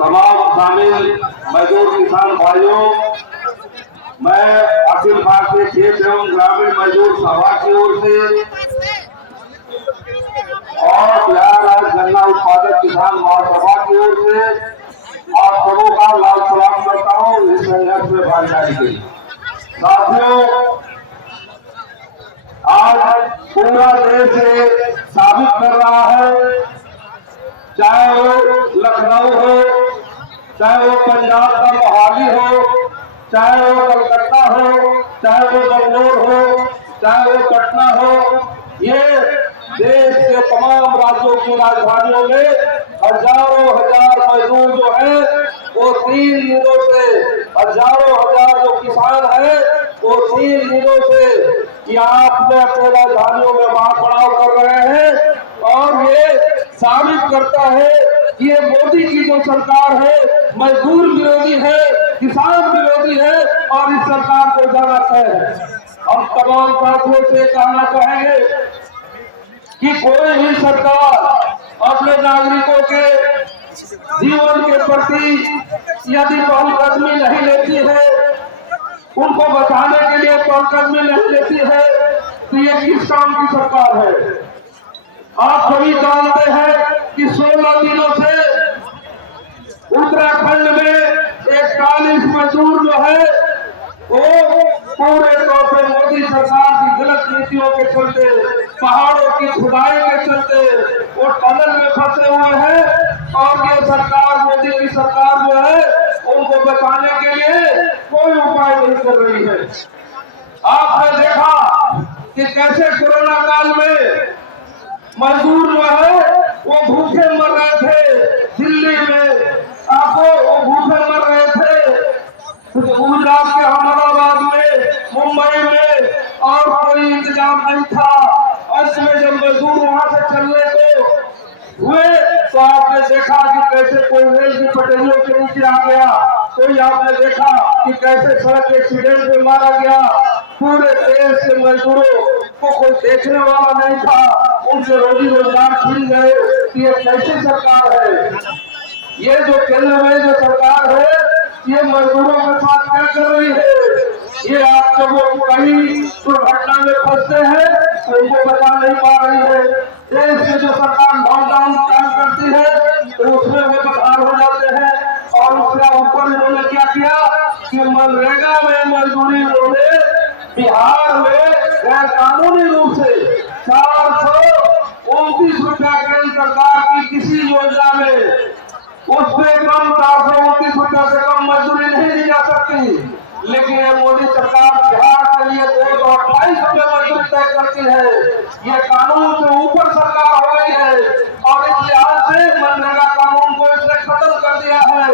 तमाम शामिल मजदूर किसान भाइयों, मैं अखिल भारतीय खेत एवं ग्रामीण मजदूर सभा की ओर से और बिहार राज्य गन्ना उत्पादक किसान महासभा की ओर से आप सबों का लाल सलाम करता हूँ इस संघर्ष में भागीदारी के लिए। साथियों, आज पूरा देश साबित कर रहा है, चाहे वो लखनऊ हो, चाहे वो पंजाब का मोहाली हो, चाहे वो कलकत्ता हो, चाहे वो बंगलोर हो, चाहे वो पटना हो, ये देश के तमाम राज्यों की राजधानियों में हजारों हजार मजदूर जो है वो 3 दिनों से, हजारों हजार जो किसान है वो 3 दिनों से यहाँ अपने अपने राजधानियों में बाढ़ पड़ाव कर रहे हैं। और ये साबित करता है कि ये मोदी की जो सरकार है मजदूर विरोधी है, किसान विरोधी है और इस सरकार को जाना है। हम तमाम साथियों से कहना चाहेंगे कि कोई भी सरकार अपने नागरिकों के जीवन के प्रति यदि पहलकदमी नहीं लेती है, उनको बचाने के लिए पहलकदमी नहीं लेती है, तो ये किस काम की सरकार है। आप सभी जानते हैं कि 16 दिनों से उत्तराखंड में 41 मजदूर जो है वो पूरे तौर पर मोदी सरकार की गलत नीतियों के चलते, पहाड़ों की खुदाई के चलते वो टनल में फंसे हुए हैं और ये सरकार, मोदी की सरकार जो है उनको बचाने के लिए कोई उपाय नहीं कर रही है। आपने देखा कि कैसे कोरोना काल में मजदूर जो है वो भूखे मर रहे थे, दिल्ली में आपको वो भूखे मर रहे थे, गुजरात के अहमदाबाद में, मुंबई में, और कोई इंतजाम नहीं था। अंत में जब मजदूर वहां से चलने को हुए तो आपने देखा कि कैसे कोई रेल की पटरियों के नीचे आ गया, कोई आपने देखा कि कैसे सड़क एक्सीडेंट में मारा गया। पूरे देश के मजदूरों को कोई देखने वाला नहीं था, उनसे रोजी रोजगार छीन गए। ये कैसी सरकार है? ये जो केंद्र में जो सरकार है ये मजदूरों के साथ क्या कर रही है? ये आप जब वो कहीं दुर्घटना में फंसते हैं तो इनको बचा नहीं पा रही है। देश में जो सरकार लॉकडाउन काम करती है तो उसमें वो बदहाल हो जाते हैं। और उसके ऊपर इन्होंने क्या किया कि मनरेगा में मजदूरी उन्होंने बिहार में गैर कानूनी रूप से 429 रुपया केंद्र सरकार की किसी योजना में उससे कम 429 रुपया से कम मजदूरी नहीं दी जा सकती। लेकिन ये मोदी सरकार बिहार के लिए 228 रुपये मजदूरी तय करती है। ये कानून से ऊपर सरकार हो गई है और इस लिहाज से मनरेगा कानून को इसने खत्म कर दिया है।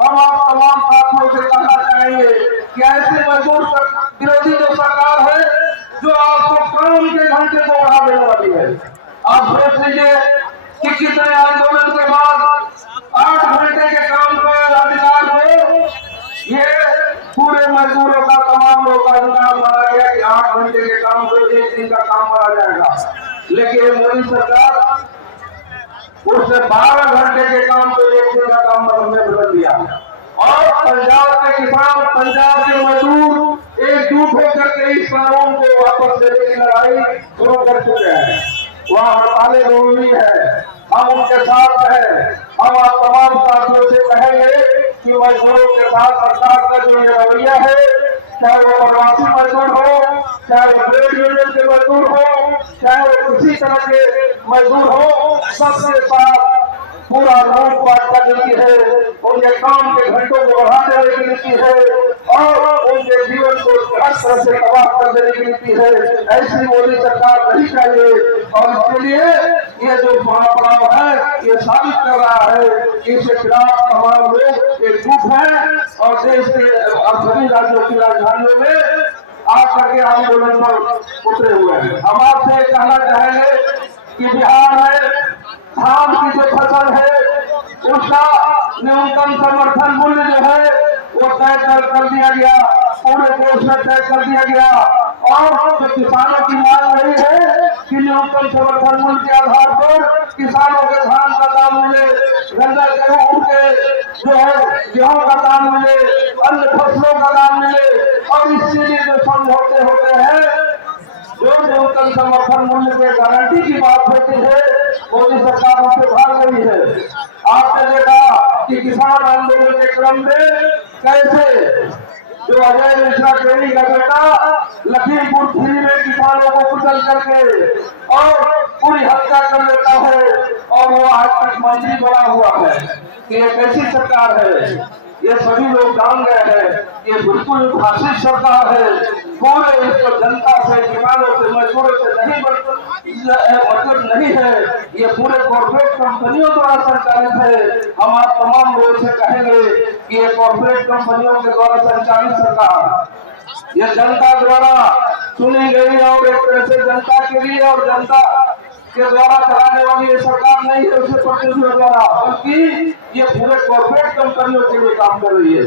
हम आप तमाम साथियों से कहना चाहेंगे कि ऐसी मजदूर विरोधी जो सरकार है जो आपको काम के घंटे को बढ़ा देने वाली है। आप सोच लीजिए कि कितने आंदोलन के बाद 8 घंटे के काम को अधिकार हो, ये पूरे मजदूरों का, तमाम लोगों का अधिकार माना गया कि 8 घंटे के काम को 1 दिन का काम माना जाएगा। लेकिन मोदी सरकार उसने 12 घंटे के काम को 1 दिन का काम में बदल दिया। और पंजाब के किसान, पंजाब के मजदूर एकजुट होकर के इस कानून को वापस लेने की लड़ाई शुरू कर चुके हैं। वहाँ हड़तालें जरूरी है, हम उनके साथ हैं। हम आप तमाम साथियों से कहेंगे कि मजदूरों के साथ सरकार का जो ये रवैया है, चाहे वो प्रवासी मजदूर हो, चाहे वो ट्रेड यूनियन के मजदूर हो, चाहे वो किसी तरह के मजदूर हो, सबके साथ पूरा लूटपाट करने की है, उनके काम के घंटों को बढ़ा देने की नीति है और उनके जीवन को हर तरह से तबाह कर देने की नीति है। ऐसी मोदी सरकार नहीं चाहिए। और इसके लिए ये जो महापड़ाव है ये साबित कर रहा है कि इसके खिलाफ तमाम लोग एकजुट हैं और देश के सभी राज्यों की राजधानियों में आकर के आंदोलन पर उतरे हुए हैं। हम आपसे कहना चाहेंगे कि बिहार में धान की जो फसल है उसका न्यूनतम समर्थन मूल्य जो है वो तय कर दिया गया, पूरे देश में तय कर दिया गया। और जो किसानों की मांग नहीं है कि न्यूनतम समर्थन मूल्य के आधार पर किसानों के धान का दाम मिले, गन्ना गेहूं के जो है गेहूं का दाम मिले, अन्य फसलों का दाम मिले, और इसके लिए जो समझौते होते हैं, जो न्यूनतम समर्थन मूल्य के गारंटी की बात होती है, मोदी सरकार उनसे भाग रही है। आपने देखा कि किसान आंदोलन के क्रम में कैसे जो अजय मिश्रा टेरी का बेटा लखीमपुर खीरी में किसानों को कुचल करके और पूरी हत्या कर लेता है, और वो आज तक मंत्री बना हुआ है कि ये कैसी सरकार है। ये सभी लोग जान गए हैं ये बिल्कुल फासिस्ट सरकार है। पूरे इसको जनता से, किसानों से, मजदूरों से नहीं मतलब नहीं है, ये पूरे कॉर्पोरेट कंपनियों द्वारा संचालित है। हम आप तमाम लोगों से कहेंगे कि ये कॉर्पोरेट कंपनियों के द्वारा संचालित सरकार, ये जनता द्वारा चुनी गई और एक तरह से जनता के लिए और जनता के द्वारा चलाने वाली ये सरकार नहीं है उसके प्रतिनिधियों द्वारा, बल्कि ये पूरे कॉर्पोरेट कंपनियों के लिए काम कर रही है।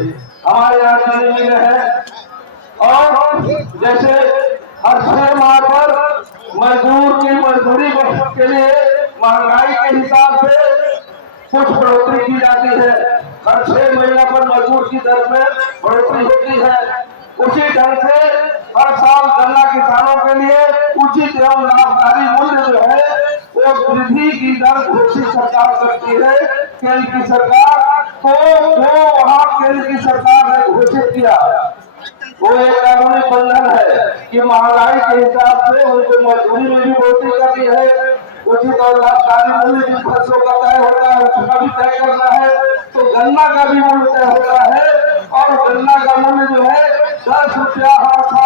हमारे यहाँ चीनी मिलें हैं, और जैसे हर 6 माह पर मजदूर की मजदूरी के लिए महंगाई के हिसाब से कुछ बढ़ोतरी की जाती है। हर 6 महीने पर मजदूर की दर में बढ़ोतरी होती है। उसी ढंग से हर साल गन्ना किसानों के लिए उचित एवं लाभकारी मूल्य जो है वो वृद्धि की दर घोषित सरकार करती है, केंद्र की सरकार। तो जो वहाँ केंद्र की सरकार ने घोषित किया वो एक कानूनी बंधन है कि महंगाई के हिसाब से उनको मजदूरी में भी बढ़ोतरी करनी है, उचित और लाभकारी मूल्य जिन फसलों का तय होता है उसका भी तय करना है। तो गन्ना का भी मूल्य तय होता है, और गन्ना का मूल्य जो है 10 रुपया हर साल